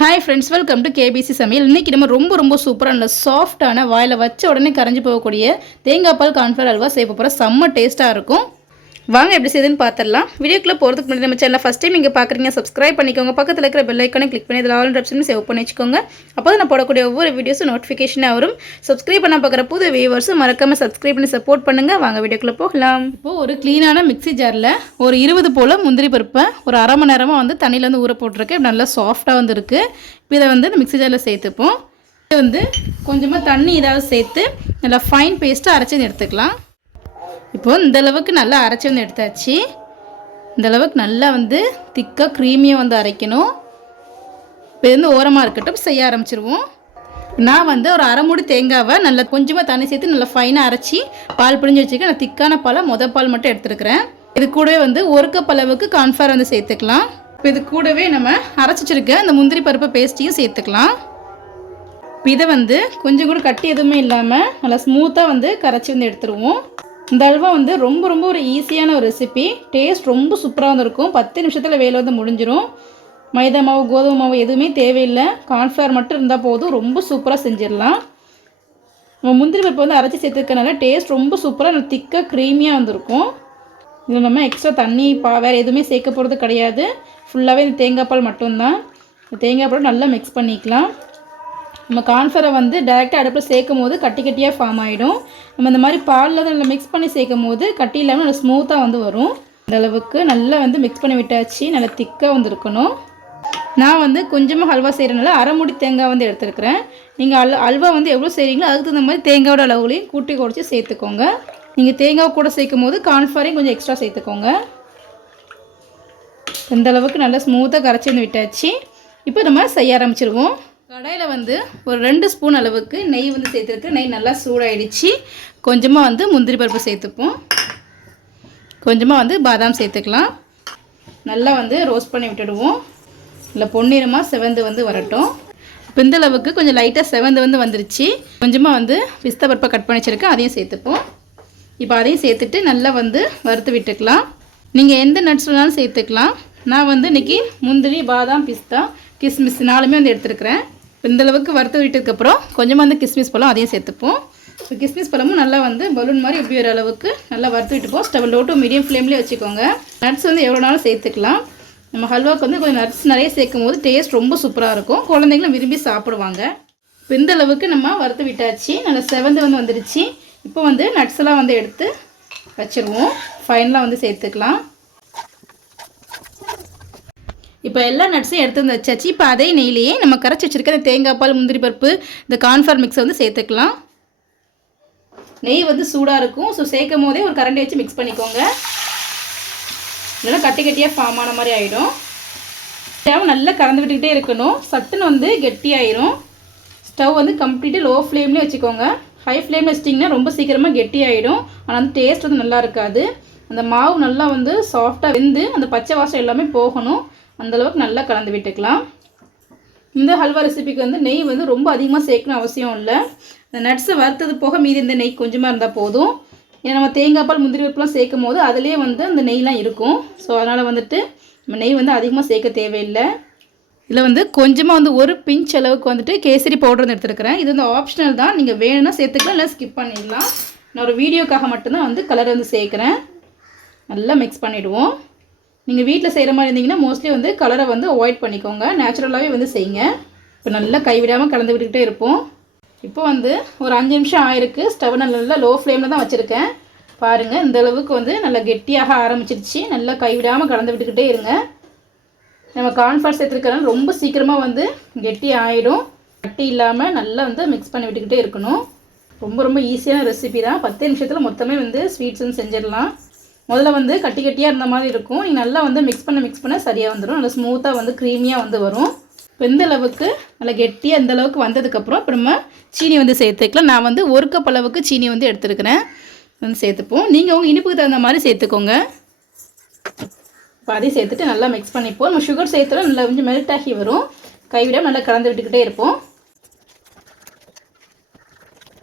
Hi friends welcome to KBC சமையல். இன்றைக்கி நம்ம ரொம்ப ரொம்ப சூப்பராக நல்ல சாஃப்டான வாயில் வச்ச உடனே கரைஞ்சி போகக்கூடிய தேங்காய் பால் கான்ஃபிளவர் அல்வா செய்ய போகிற செம்ம டேஸ்ட்டாக இருக்கும். வாங்க எப்படி செய்யுதுன்னு பார்த்துடலாம் வீடியோக்குள்ளே போகிறதுக்கு முன்னாடி நம்ம சேனல் ஃபஸ்ட் டைம் இங்கே பார்க்குறீங்க சப்ஸ்கிரைப் பண்ணிக்கோங்க. பக்கத்தில் இருக்கிற பெல் ஐக்கானே கிளிக் பண்ணி இதில் ஆல் ஆப்ஷன் சேவ் பண்ணி வச்சுக்கோங்க. அப்போ தான் நான் போடக்கூடிய ஒவ்வொரு வீடியோஸும் நோட்டிஃபிகேஷனாக வரும். சப்ஸ்கிரைப் பண்ண பார்க்குற புது வியூவர்ஸும் மறக்காமல் சப்ஸ்கிரைப் பண்ணி சப்போர்ட் பண்ணுங்கள் வாங்க வீடியோக்குள்ளே போகலாம். இப்போது ஒரு க்ளீனான மிக்ஸி ஜாரில் ஒரு இருபது போல் முந்திரி பருப்பை ஒரு அரை மணி நேரமாக வந்து தண்ணியில் வந்து ஊற போட்டிருக்கேன். நல்லா சாஃப்டாக வந்து இருக்குது இப்போ இதை வந்து இந்த மிக்ஸி ஜாரில் சேர்த்துப்போம். இது வந்து கொஞ்சமாக தண்ணி ஏதாவது சேர்த்து நல்லா ஃபைன் பேஸ்ட்டாக அரைச்சி எடுத்துக்கலாம். இப்போ இந்தளவுக்கு நல்லா அரைச்சி வந்து எடுத்தாச்சு. இந்த அளவுக்கு நல்லா வந்து திக்காக க்ரீமியாக வந்து அரைக்கணும். இப்போ வந்து ஓரமாக இருக்கட்டும் செய்ய ஆரம்பிச்சிருவோம். நான் வந்து ஒரு அரைமுடி தேங்காவை நல்லா கொஞ்சமாக தண்ணி சேர்த்து நல்லா ஃபைனாக அரைச்சி பால் பிழிஞ்சு வச்சுருக்கேன் நான் திக்கான பாலை மொதல் பால் மட்டும் எடுத்துருக்கிறேன். இது கூடவே வந்து ஒரு கப் அளவுக்கு கான்ஃபார் வந்து சேர்த்துக்கலாம். இப்போ இது கூடவே நம்ம அரைச்சிச்சிருக்க அந்த முந்திரி பருப்பு பேஸ்ட்டையும் சேர்த்துக்கலாம். இப்போ இதை வந்து கொஞ்சம் கூட கட்டி எதுவுமே இல்லாமல் நல்லா ஸ்மூத்தாக வந்து கரைச்சி வந்து எடுத்துருவோம். இந்த அல்வா வந்து ரொம்ப ரொம்ப ஒரு ஈஸியான ஒரு ரெசிபி டேஸ்ட் ரொம்ப சூப்பராக வந்துருக்கும். பத்து நிமிஷத்தில் வேலை வந்து முடிஞ்சிடும் மைதா மாவு கோதுமை மாவு எதுவுமே தேவையில்லை. கார்ன்ஃப்ளவர் மட்டும் இருந்தால் போதும். ரொம்ப சூப்பராக செஞ்சிடலாம். நம்ம முந்திரி பருப்பு வந்து அரைச்சி சேர்த்துக்கனால டேஸ்ட் ரொம்ப சூப்பராக நல்லா திக்காக க்ரீமியாக வந்திருக்கும். இதில் நம்ம எக்ஸ்ட்ரா தண்ணி பா வேறு எதுவுமே சேர்க்க போகிறது கிடையாது. ஃபுல்லாகவே இந்த தேங்காய் பால் மட்டும்தான். இந்த தேங்காய் பால் நல்லா மிக்ஸ் பண்ணிக்கலாம். நம்ம கான்ஃபரை வந்து டைரெக்டாக அடுப்பில் சேர்க்கும் போது கட்டி கட்டியாக ஃபார்ம் ஆகிடும் நம்ம இந்த மாதிரி பாலில் தான் நல்லா மிக்ஸ் பண்ணி சேர்க்கும் போது கட்டி இல்லாமல் நல்லா ஸ்மூத்தாக வந்து வரும். இந்த அளவுக்கு நல்லா வந்து மிக்ஸ் பண்ணி விட்டாச்சு. நல்லா திக்காக வந்து இருக்கணும் நான் வந்து கொஞ்சமாக ஹல்வா செய்கிறனால அரைமுடி தேங்காய் வந்து எடுத்துருக்கிறேன். நீங்கள் அல் அல்வா வந்து எவ்வளோ செய்கிறீங்களோ அதுக்கு தகுந்த மாதிரி தேங்காயோட அளவுலையும் கூட்டி குறைச்சி சேர்த்துக்கோங்க. நீங்கள் தேங்காய் கூட சேர்க்கும் போது கார்ன்ஃப்ளவரையும் கொஞ்சம் எக்ஸ்ட்ரா சேர்த்துக்கோங்க. இந்த அளவுக்கு நல்லா ஸ்மூத்தாக கரைச்சி வந்து விட்டாச்சு. இப்போ நம்ம செய்ய ஆரம்பிச்சிருவோம். கடையில் வந்து ஒரு ரெண்டு ஸ்பூன் அளவுக்கு நெய் வந்து சேர்த்துருக்கு. நெய் நல்லா சூடாயிடுச்சு. கொஞ்சமாக வந்து முந்திரி பருப்பு சேர்த்துப்போம். கொஞ்சமாக வந்து பாதாம் சேர்த்துக்கலாம். நல்லா வந்து ரோஸ்ட் பண்ணி விட்டுடுவோம். இல்லை பொன்னிறமாக செவந்து வந்து வரட்டும். இப்போ இந்த அளவுக்கு கொஞ்சம் லைட்டாக செவந்து வந்து வந்துருச்சு. கொஞ்சமாக வந்து பிஸ்தா பருப்பை கட் பண்ணி வச்சுருக்கேன் அதையும் சேர்த்துப்போம். இப்போ அதையும் சேர்த்துட்டு நல்லா வந்து வறுத்து விட்டுக்கலாம். நீங்கள் எந்த நட்ஸ் வேணாலும் சேர்த்துக்கலாம். நான் வந்து இன்றைக்கி முந்திரி பாதாம் பிஸ்தா கிஸ்மிஸ் நாலுமே வந்து எடுத்துருக்குறேன். இந்தளவுக்கு வறுத்து விட்டதுக்கப்புறம் கொஞ்சமாக வந்து கிஸ்மிஸ் பழம் அதையும் சேர்த்துப்போம். இப்போ கிஸ்மிஸ் பழமும் நல்லா வந்து பலூன் மாதிரி எப்படி வர அளவுக்கு நல்லா வறுத்து விட்டுப்போம். ஸ்டவ் லோ டு மீடியம் ஃப்ளேம்லேயே வச்சுக்கோங்க. நட்ஸ் வந்து எவ்வளோ நாளும் சேர்த்துக்கலாம். நம்ம ஹல்வாவுக்கு வந்து கொஞ்சம் நட்ஸ் நிறைய சேர்க்கும் போது டேஸ்ட் ரொம்ப சூப்பராக இருக்கும். குழந்தைங்களும் விரும்பி சாப்பிடுவாங்க. இப்போ இந்த அளவுக்கு நம்ம வறுத்து விட்டாச்சு. நல்லா செவந்து வந்து வந்துருச்சு. இப்போ வந்து நட்ஸ் எல்லாம் வந்து எடுத்து வச்சுருவோம். ஃபைனலாக வந்து சேர்த்துக்கலாம். இப்போ எல்லா நட்ஸையும் எடுத்து வந்து வச்சாச்சு. இப்போ அதே நெய்லேயே நம்ம கரைச்சி வச்சுருக்க இந்த தேங்காய் பால் முந்திரி பருப்பு இந்த கான்ஃபார் மிக்ஸை வந்து சேர்த்துக்கலாம். நெய் வந்து சூடாக இருக்கும். ஸோ சேர்க்கும் போதே ஒரு கரண்டி வச்சு மிக்ஸ் பண்ணிக்கோங்க. இல்லைன்னா கட்டி கட்டியாக ஃபார்ம் ஆன மாதிரி ஆகிடும் ஸ்டவ் நல்லா கலந்து விட்டுக்கிட்டே இருக்கணும். சட்டுன்னு வந்து கெட்டியாயிரும். ஸ்டவ் வந்து கம்ப்ளீட்டாக லோ ஃப்ளேம்லேயே வச்சுக்கோங்க ஹை ஃப்ளேமில் வச்சிட்டிங்கன்னா ரொம்ப சீக்கிரமாக கெட்டி ஆகிடும் ஆனால் வந்து டேஸ்ட் வந்து நல்லா இருக்காது. அந்த மாவு நல்லா வந்து சாஃப்டாக வெந்து அந்த பச்சை வாசம் எல்லாமே போகணும். அந்தளவுக்கு நல்லா கலந்து விட்டுக்கலாம். இந்த ஹல்வா ரெசிபிக்கு வந்து நெய் வந்து ரொம்ப அதிகமாக சேர்க்கணும் அவசியம் இல்லை. இந்த நட்ஸை வறுத்தது போக மீதி இந்த நெய் கொஞ்சமாக இருந்தால் போதும். ஏன்னா நம்ம தேங்காய் பால் முந்திரி பருப்புலாம் சேர்க்கும் போது அதிலே வந்து அந்த நெய்லாம் இருக்கும். ஸோ அதனால் வந்துட்டு நம்ம நெய் வந்து அதிகமாக சேர்க்க தேவையில்லை. இதில் வந்து கொஞ்சமாக வந்து ஒரு பிஞ்ச் அளவுக்கு வந்துட்டு கேசரி பவுடர் வந்து எடுத்துருக்கிறேன். இது வந்து ஆப்ஷனல் தான். நீங்கள் வேணும்னா சேர்த்துக்கலாம் இல்லை ஸ்கிப் பண்ணிடலாம். நான் ஒரு வீடியோக்காக மட்டும்தான் வந்து கலர் வந்து சேர்க்குறேன். நல்லா மிக்ஸ் பண்ணிவிடுவோம் நீங்கள் வீட்டில் செய்கிற மாதிரி இருந்தீங்கன்னா மோஸ்ட்லி வந்து கலரை வந்து அவாய்ட் பண்ணிக்கோங்க. நேச்சுரலாகவே வந்து செய்யுங்க இப்போ நல்லா கைவிடாமல் கலந்து விட்டுக்கிட்டே இருப்போம். இப்போ வந்து ஒரு அஞ்சு நிமிஷம் ஆயிருக்கு. ஸ்டவ் நல்லா லோ ஃப்ளேமில் தான் வச்சுருக்கேன். பாருங்கள் இந்த அளவுக்கு வந்து நல்லா கெட்டியாக ஆரம்பிச்சிருச்சு. நல்லா கைவிடாமல் கலந்து விட்டுக்கிட்டே இருங்க. நம்ம கார்ன்ஃப்ளவர் சேர்த்துருக்கறனால ரொம்ப சீக்கிரமாக வந்து கெட்டி ஆகிடும் கட்டி இல்லாமல் நல்லா வந்து மிக்ஸ் பண்ணி விட்டுக்கிட்டே இருக்கணும். ரொம்ப ரொம்ப ஈஸியான ரெசிபி தான். பத்து நிமிஷத்தில் மொத்தமே வந்து ஸ்வீட்ஸ் வந்து செஞ்சிடலாம். முதல்ல வந்து கட்டி கட்டியாக இருந்த மாதிரி இருக்கும். நீங்கள் நல்லா வந்து மிக்ஸ் பண்ண மிக்ஸ் பண்ண சரியாக வந்துடும் நல்லா ஸ்மூத்தாக வந்து க்ரீமியாக வந்து வரும். இப்போ இந்த அளவுக்கு நல்லா கெட்டியாக இந்த அளவுக்கு வந்ததுக்கப்புறம் இப்போ நம்ம சீனி வந்து சேர்த்துக்கலாம். நான் வந்து ஒரு கப் அளவுக்கு சீனி வந்து எடுத்துருக்கிறேன். வந்து சேர்த்துப்போம். நீங்கள் உங்கள் இனிப்புக்கு தகுந்த மாதிரி சேர்த்துக்கோங்க. இப்போ அதையும் சேர்த்துட்டு நல்லா மிக்ஸ் பண்ணிப்போம். நம்ம சுகர் சேர்த்துலாம் நல்லா கொஞ்சம் மெல்ட் ஆகி வரும். கைவிடாமல் நல்லா கலந்து விட்டுக்கிட்டே இருப்போம்.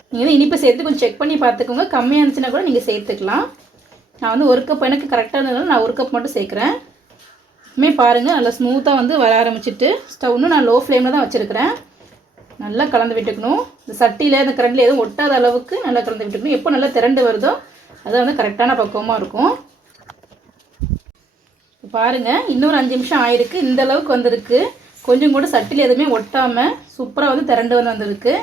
நீங்கள் வந்து இனிப்பு சேர்த்து கொஞ்சம் செக் பண்ணி பார்த்துக்கோங்க. கம்மியாக இருந்துச்சுன்னா கூட நீங்கள் சேர்த்துக்கலாம். நான் வந்து ஒரு கப் எனக்கு கரெக்டாக இருந்ததுனால நான் ஒரு கப் மட்டும் சேர்க்குறேன். மே பாருங்கள் நல்லா ஸ்மூத்தாக வந்து வர ஆரம்பிச்சிட்டு ஸ்டவ்னு நான் லோ ஃப்ளேமில் தான் வச்சுருக்கிறேன். நல்லா கலந்து விட்டுக்கணும். இந்த சட்டியில் இந்த கரண்டில் எதுவும் ஒட்டாத அளவுக்கு நல்லா கலந்து விட்டுக்கணும். எப்போ நல்லா திரண்டு வருதோ அது வந்து கரெக்டான பக்குவமாக இருக்கும். பாருங்கள் இன்னொரு அஞ்சு நிமிஷம் ஆயிருக்கு. இந்த அளவுக்கு வந்திருக்கு. கொஞ்சம் கூட சட்டில் எதுவுமே ஒட்டாமல் சூப்பராக வந்து திரண்டு வந்து வந்திருக்கு.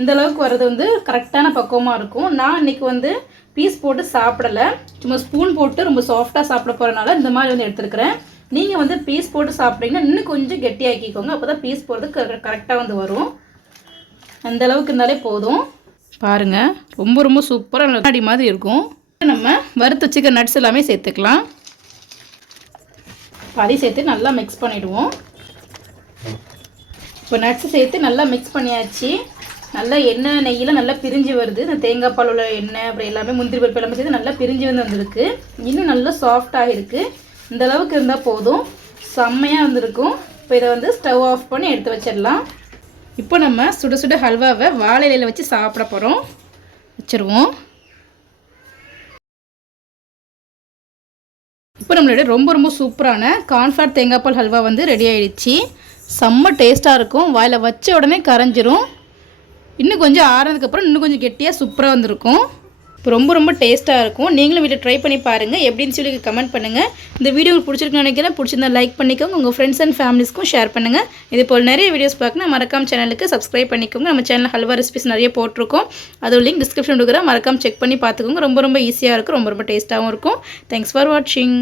இந்தளவுக்கு வர்றது வந்து கரெக்டான பக்குவமாக இருக்கும். நான் இன்னைக்கு வந்து பீஸ் போட்டு சாப்பிடலை. சும்மா ஸ்பூன் போட்டு ரொம்ப சாஃப்டாக சாப்பிட போகிறனால இந்த மாதிரி வந்து எடுத்துருக்கிறேன். நீங்கள் வந்து பீஸ் போட்டு சாப்பிட்டீங்கன்னா இன்னும் கொஞ்சம் கெட்டியாக்கிக்கோங்க. அப்போ தான் பீஸ் போடுறது கரெக்டாக வந்து வரும். அந்த அளவுக்கு இருந்தாலே போதும். பாருங்கள் ரொம்ப ரொம்ப சூப்பராக கண்ணாடி மாதிரி இருக்கும். நம்ம வறுத்து வச்சுக்க நட்ஸ் எல்லாமே சேர்த்துக்கலாம். பாதி சேர்த்து நல்லா மிக்ஸ் பண்ணிவிடுவோம் இப்போ நட்ஸ் சேர்த்து நல்லா மிக்ஸ் பண்ணியாச்சு. நல்லா எண்ணெய் நெய்யில் நல்லா பிரிஞ்சு வருது. இந்த தேங்காய் பால் உள்ள எண்ணெய் அப்புறம் எல்லாமே முந்திரி பருப்பு எல்லாமே சேர்த்து நல்லா பிரிஞ்சு வந்து வந்திருக்கு. இன்னும் நல்லா சாஃப்டாக இருக்குது இந்த அளவுக்கு இருந்தால் போதும். செம்மையாக வந்திருக்கும். இப்போ இதை வந்து ஸ்டவ் ஆஃப் பண்ணி எடுத்து வச்சிடலாம். இப்போ நம்ம சுட சுட ஹல்வாவை வாழை இலையில் வச்சு சாப்பிட போகிறோம் வச்சுருவோம். இப்போ நம்மளோட ரொம்ப ரொம்ப சூப்பரான கார்ன்ஃப்ளவர் தேங்காய் பால் ஹல்வா வந்து ரெடி ஆயிடுச்சு. செம்ம டேஸ்ட்டாக இருக்கும். வாயில் வச்ச உடனே கரைஞ்சிரும். இன்னும் கொஞ்சம் ஆறுனதுக்கப்புறம் இன்னும் கொஞ்சம் கெட்டியாக சூப்பராக வந்திருக்கும். இப்போ ரொம்ப ரொம்ப டேஸ்ட்டாக இருக்கும். நீங்களும் வீட்டில் ட்ரை பண்ணி பாருங்கள் எப்படின்னு சொல்லி கமெண்ட் பண்ணுங்கள் இந்த வீடியோ உங்களுக்கு பிடிச்சிருக்குன்னு நினைக்கிறேன். பிடிச்சிருந்தா லைக் பண்ணிக்கோங்க. உங்கள் ஃப்ரெண்ட்ஸ் அண்ட் ஃபேமிலிஸ்க்கும் ஷேர் பண்ணுங்கள் இது போல் நிறைய வீடியோஸ் பார்க்கணும் மறக்காம சேனலுக்கு சப்ஸ்கிரைப் பண்ணிக்கோங்க. நம்ம சேனல் ஹல்வா ரெசிபிஸ் நிறைய போட்டிருக்கோம். அதோட லிங்க் டிஸ்கிரிப்ஷன் கொடுக்குறேன் மறக்காம செக் பண்ணி பார்த்துக்கோங்க. ரொம்ப ரொம்ப ஈஸியாக இருக்கும். ரொம்ப ரொம்ப டேஸ்ட்டாகவும் இருக்கும். தேங்க்ஸ் ஃபார் வாட்சிங்